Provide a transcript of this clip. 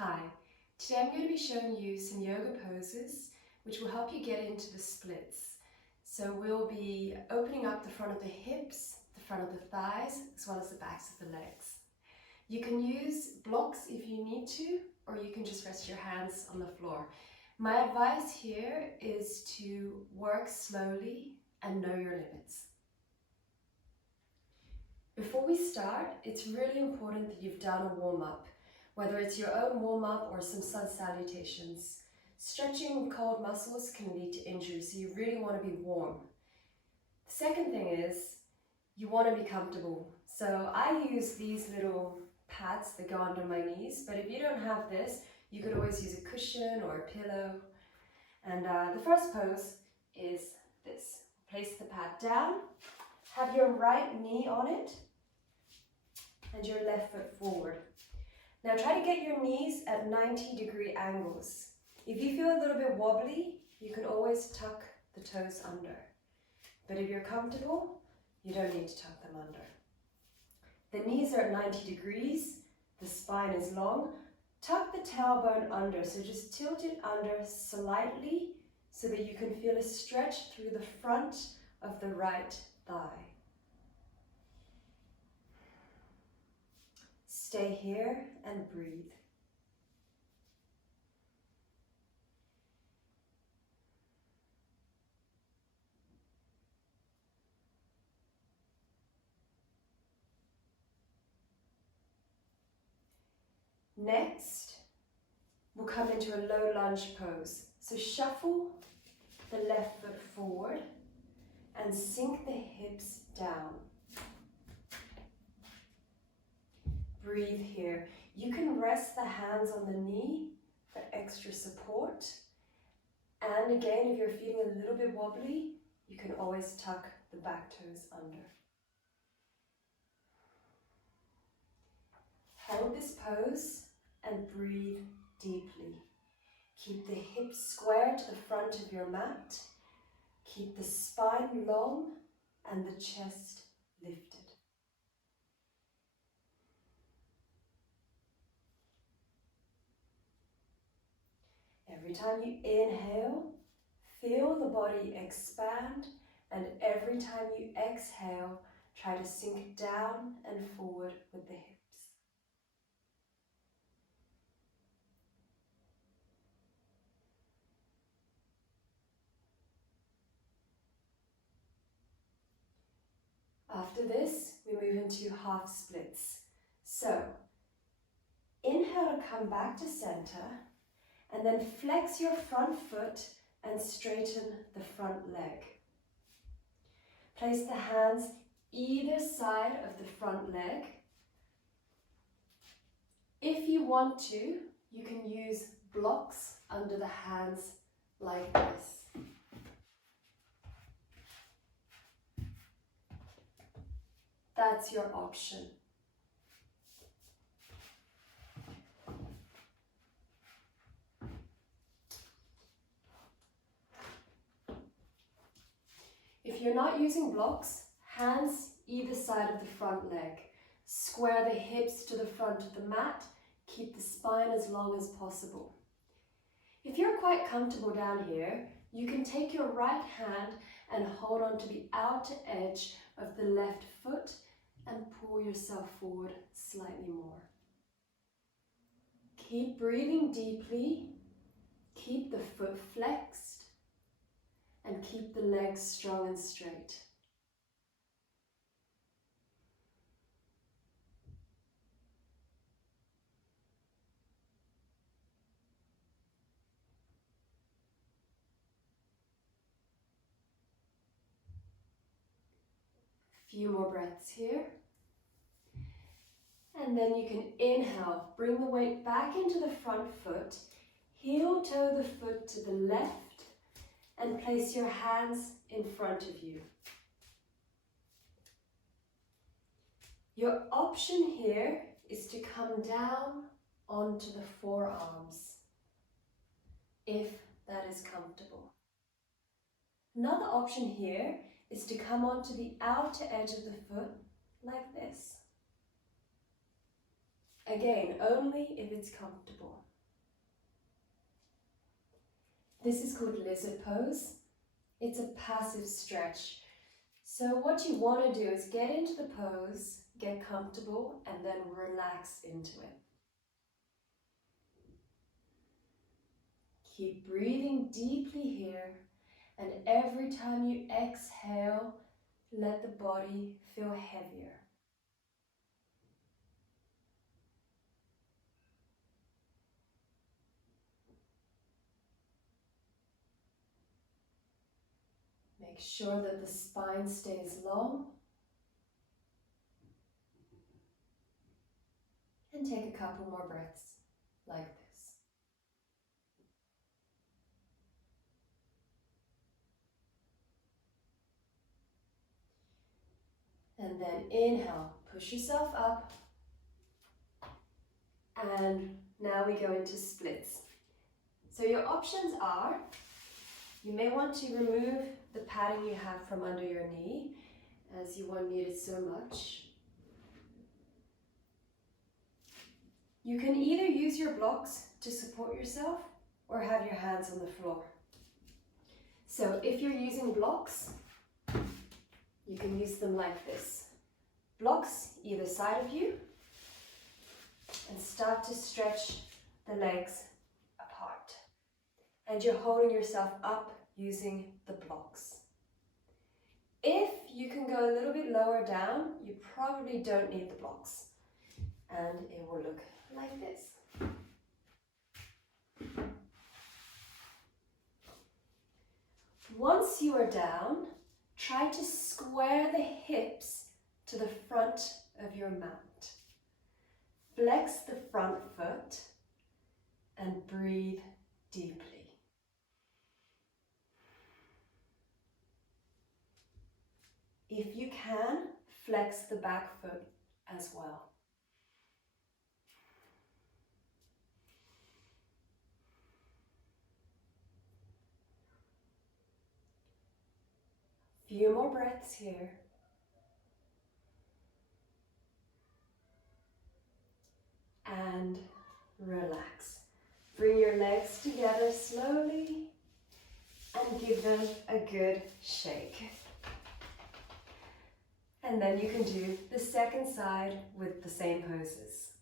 Hi, today I'm going to be showing you some yoga poses which will help you get into the splits. So we'll be opening up the front of the hips, the front of the thighs, as well as the backs of the legs. You can use blocks if you need to, or you can just rest your hands on the floor. My advice here is to work slowly and know your limits. Before we start, it's really important that you've done a warm-up. Whether it's your own warm-up or some sun salutations. Stretching with cold muscles can lead to injury, so you really want to be warm. The second thing is, you want to be comfortable. So I use these little pads that go under my knees, but if you don't have this, you could always use a cushion or a pillow. And the first pose is this. Place the pad down, have your right knee on it, and your left foot forward. Now try to get your knees at 90-degree angles. If you feel a little bit wobbly, you can always tuck the toes under. But if you're comfortable, you don't need to tuck them under. The knees are at 90 degrees, the spine is long. Tuck the tailbone under, so just tilt it under slightly so that you can feel a stretch through the front of the right thigh. Stay here and breathe. Next, we'll come into a low lunge pose. So shuffle the left foot forward and sink the hips down. Breathe here. You can rest the hands on the knee for extra support. And again, if you're feeling a little bit wobbly, you can always tuck the back toes under. Hold this pose and breathe deeply. Keep the hips square to the front of your mat. Keep the spine long and the chest lifted. Every time you inhale, feel the body expand, and every time you exhale, try to sink down and forward with the hips. After this, we move into half splits. So, inhale to come back to center, and then flex your front foot and straighten the front leg. Place the hands either side of the front leg. If you want to, you can use blocks under the hands like this. That's your option. If you're not using blocks, hands either side of the front leg. Square the hips to the front of the mat. Keep the spine as long as possible. If you're quite comfortable down here, you can take your right hand and hold on to the outer edge of the left foot and pull yourself forward slightly more. Keep breathing deeply. Keep the foot flexed. And keep the legs strong and straight. Few more breaths here. And then you can inhale, bring the weight back into the front foot, heel toe the foot to the left, and place your hands in front of you. Your option here is to come down onto the forearms, if that is comfortable. Another option here is to come onto the outer edge of the foot like this. Again, only if it's comfortable. This is called lizard pose. It's a passive stretch. So what you want to do is get into the pose, get comfortable, and then relax into it. Keep breathing deeply here, and every time you exhale, let the body feel heavier. Make sure that the spine stays long. And take a couple more breaths like this. And then inhale, push yourself up. And now we go into splits. So your options are, you may want to remove the padding you have from under your knee, as you won't need it so much. You can either use your blocks to support yourself or have your hands on the floor. So if you're using blocks, you can use them like this. Blocks either side of you, and start to stretch the legs apart. And you're holding yourself up using the blocks. If you can go a little bit lower down, you probably don't need the blocks. And it will look like this. Once you are down, try to square the hips to the front of your mat. Flex the front foot and breathe deeply. If you can, flex the back foot as well. Few more breaths here. And relax. Bring your legs together slowly and give them a good shake. And then you can do the second side with the same poses.